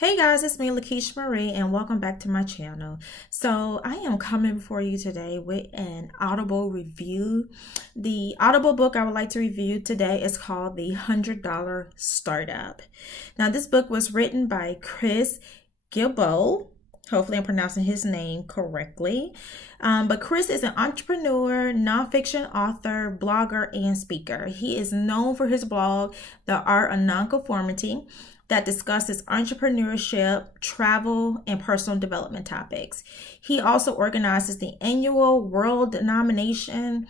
Hey guys, it's me, lakitiamarie, and welcome back to my channel. So I am coming before you today with an Audible review. The Audible book I would like to review today is called The $100 Startup. Now this book was written by Chris Gilbo. Hopefully I'm pronouncing his name correctly. But Chris is an entrepreneur, nonfiction author, blogger, and speaker. He is known for his blog, The Art of Nonconformity, that discusses entrepreneurship, travel, and personal development topics. He also organizes the annual World Domination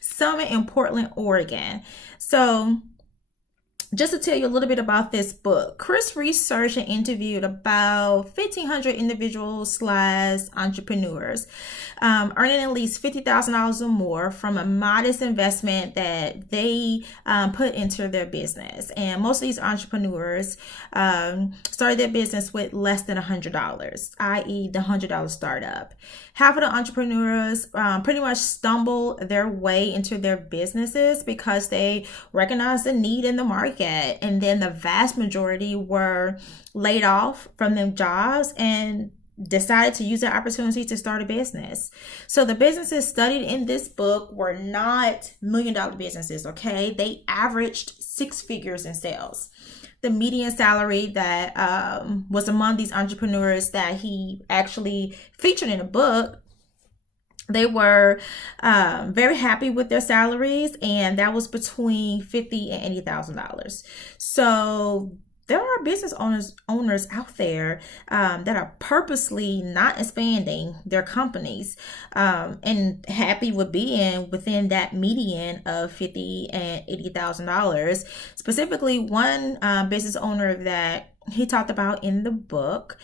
Summit in Portland, Oregon. So just to tell you a little bit about this book, Chris researched and interviewed about 1,500 individuals / entrepreneurs, earning at least $50,000 or more from a modest investment that they put into their business. And most of these entrepreneurs started their business with less than $100, i.e. the $100 startup. Half of the entrepreneurs pretty much stumble their way into their businesses because they recognize the need in the market. And then the vast majority were laid off from their jobs and decided to use the opportunity to start a business. So the businesses studied in this book were not million-dollar businesses, okay? They averaged 6 figures in sales. The median salary that was among these entrepreneurs that he actually featured in the book, they were very happy with their salaries, and that was between $50,000 and $80,000. So there are business owners out there that are purposely not expanding their companies and happy with being within that median of $50,000 and $80,000. Specifically, one business owner that he talked about in the book,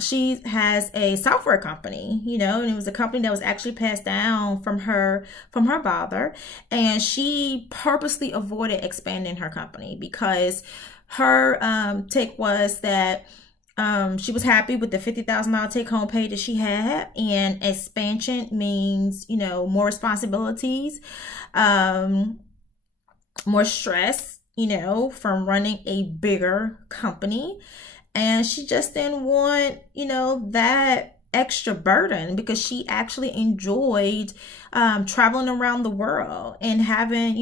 she has a software company, and it was a company that was actually passed down from her father, and she purposely avoided expanding her company because her take was that she was happy with the $50,000 take-home pay that she had, and expansion means more responsibilities, more stress, from running a bigger company. And she just didn't want, that extra burden because she actually enjoyed traveling around the world and having,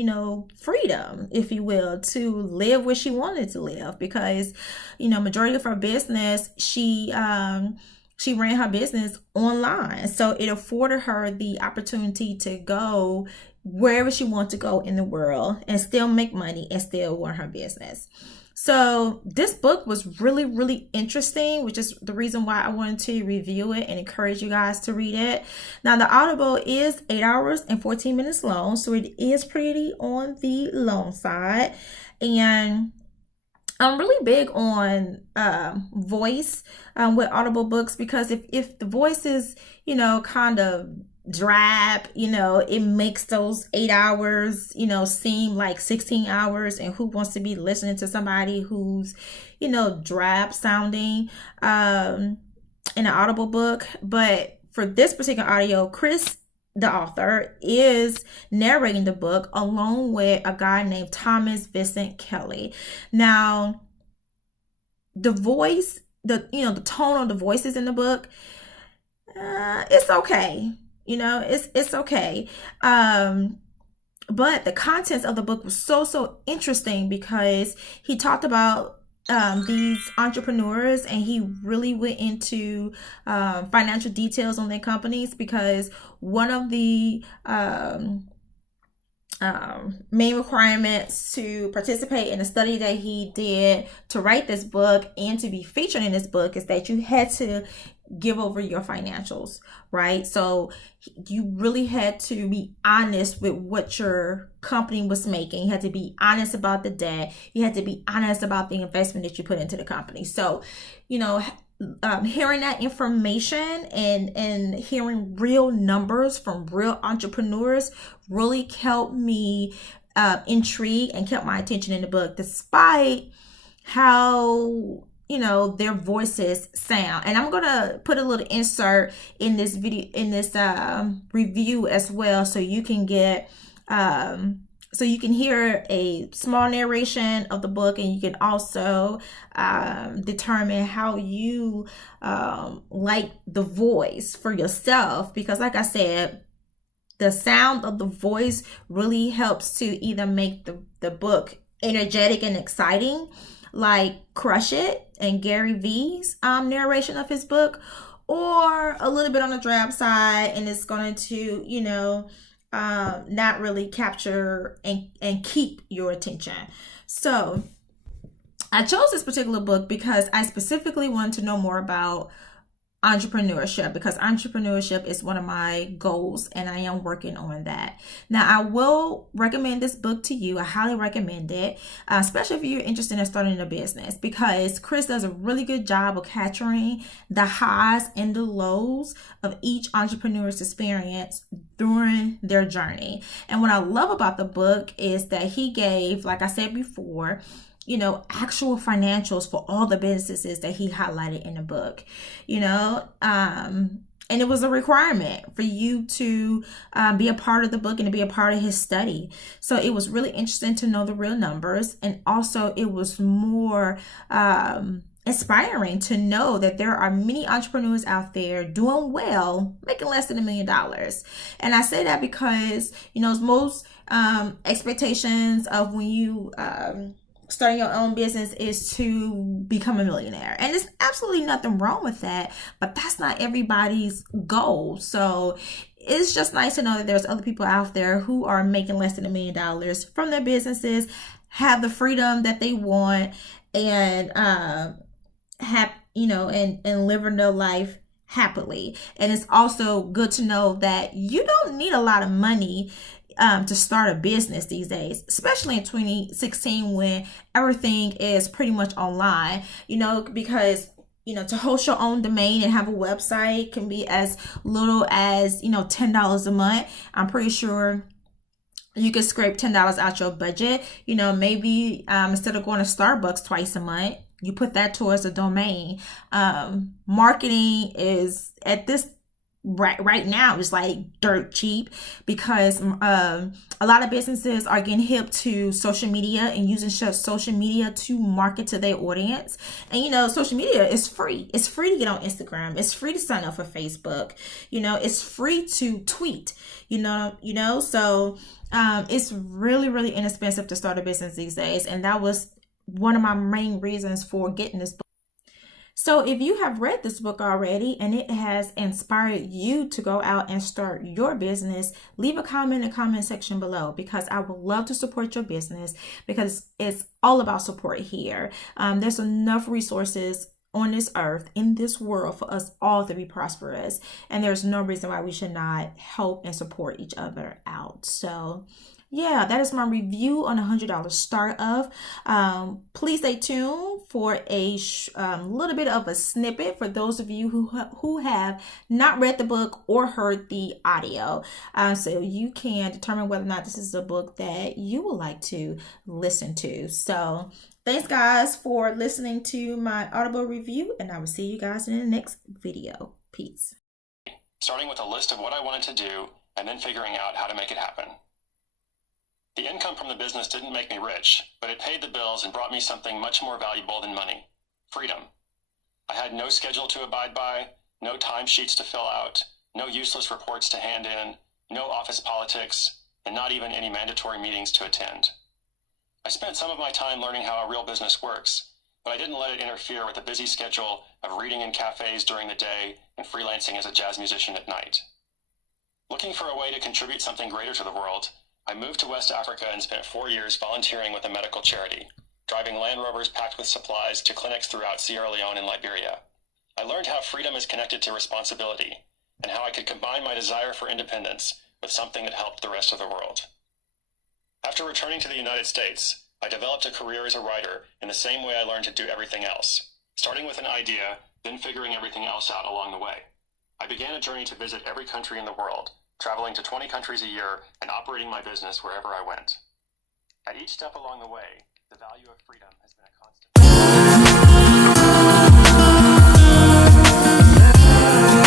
freedom, if you will, to live where she wanted to live. Because, majority of her business, she ran her business online. So it afforded her the opportunity to go wherever she wanted to go in the world and still make money and still run her business. So this book was really, really interesting, which is the reason why I wanted to review it and encourage you guys to read it. Now, the Audible is 8 hours and 14 minutes long, so it is pretty on the long side. And I'm really big on voice with Audible books, because if the voice is, kind of drab, it makes those 8 hours, seem like 16 hours. And who wants to be listening to somebody who's, drab sounding in an Audible book? But for this particular audio, Chris, the author, is narrating the book along with a guy named Thomas Vincent Kelly. Now, the voice, the tone of the voices in the book, it's okay. It's okay. But the contents of the book was so interesting because he talked about these entrepreneurs, and he really went into financial details on their companies, because one of the main requirements to participate in a study that he did to write this book and to be featured in this book is that you had to give over your financials, right? So you really had to be honest with what your company was making. You had to be honest about the debt. You had to be honest about the investment that you put into the company. So, hearing that information and hearing real numbers from real entrepreneurs really kept me intrigued and kept my attention in the book, despite how their voices sound. And I'm gonna put a little insert in this video, in this review as well, so you can get So you can hear a small narration of the book, and you can also determine how you like the voice for yourself, because like I said, the sound of the voice really helps to either make the book energetic and exciting, like Crush It and Gary Vee's narration of his book, or a little bit on the drab side, and it's going to, not really capture and keep your attention. So I chose this particular book because I specifically wanted to know more about entrepreneurship, because entrepreneurship is one of my goals and I am working on that. Now, I will recommend this book to you. I highly recommend it, especially if you're interested in starting a business, because Chris does a really good job of capturing the highs and the lows of each entrepreneur's experience during their journey. And what I love about the book is that he gave, like I said before, actual financials for all the businesses that he highlighted in the book, and it was a requirement for you to be a part of the book and to be a part of his study. So it was really interesting to know the real numbers. And also it was more inspiring to know that there are many entrepreneurs out there doing well, making less than $1 million. And I say that because, most expectations of when you starting your own business is to become a millionaire. And there's absolutely nothing wrong with that, but that's not everybody's goal. So it's just nice to know that there's other people out there who are making less than $1 million from their businesses, have the freedom that they want, and and living their life happily. And it's also good to know that you don't need a lot of money to start a business these days, especially in 2016 when everything is pretty much online, because to host your own domain and have a website can be as little as $10 a month. I'm pretty sure you could scrape $10 out your budget. Maybe instead of going to Starbucks twice a month, you put that towards a domain. Marketing is at this right now is like dirt cheap, because a lot of businesses are getting hip to social media and using social media to market to their audience. And social media is free. It's free to get on Instagram. It's free to sign up for Facebook. It's free to tweet. So it's really, really inexpensive to start a business these days, and that was one of my main reasons for getting this book. So if you have read this book already and it has inspired you to go out and start your business, leave a comment in the comment section below, because I would love to support your business, because it's all about support here. There's enough resources on this earth, in this world, for us all to be prosperous, and there's no reason why we should not help and support each other out. So yeah, that is my review on $100 startup. Please stay tuned for a little bit of a snippet for those of you who have not read the book or heard the audio, so you can determine whether or not this is a book that you would like to listen to. So thanks guys for listening to my Audible review, and I will see you guys in the next video. Peace. Starting with a list of what I wanted to do and then figuring out how to make it happen. The income from the business didn't make me rich, but it paid the bills and brought me something much more valuable than money: freedom. I had no schedule to abide by, no timesheets to fill out, no useless reports to hand in, no office politics, and not even any mandatory meetings to attend. I spent some of my time learning how a real business works, but I didn't let it interfere with a busy schedule of reading in cafes during the day and freelancing as a jazz musician at night. Looking for a way to contribute something greater to the world, I moved to West Africa and spent 4 years volunteering with a medical charity, driving Land Rovers packed with supplies to clinics throughout Sierra Leone and Liberia. I learned how freedom is connected to responsibility, and how I could combine my desire for independence with something that helped the rest of the world. After returning to the United States, I developed a career as a writer in the same way I learned to do everything else, starting with an idea, then figuring everything else out along the way. I began a journey to visit every country in the world, traveling to 20 countries a year and operating my business wherever I went. At each step along the way, the value of freedom has been a constant.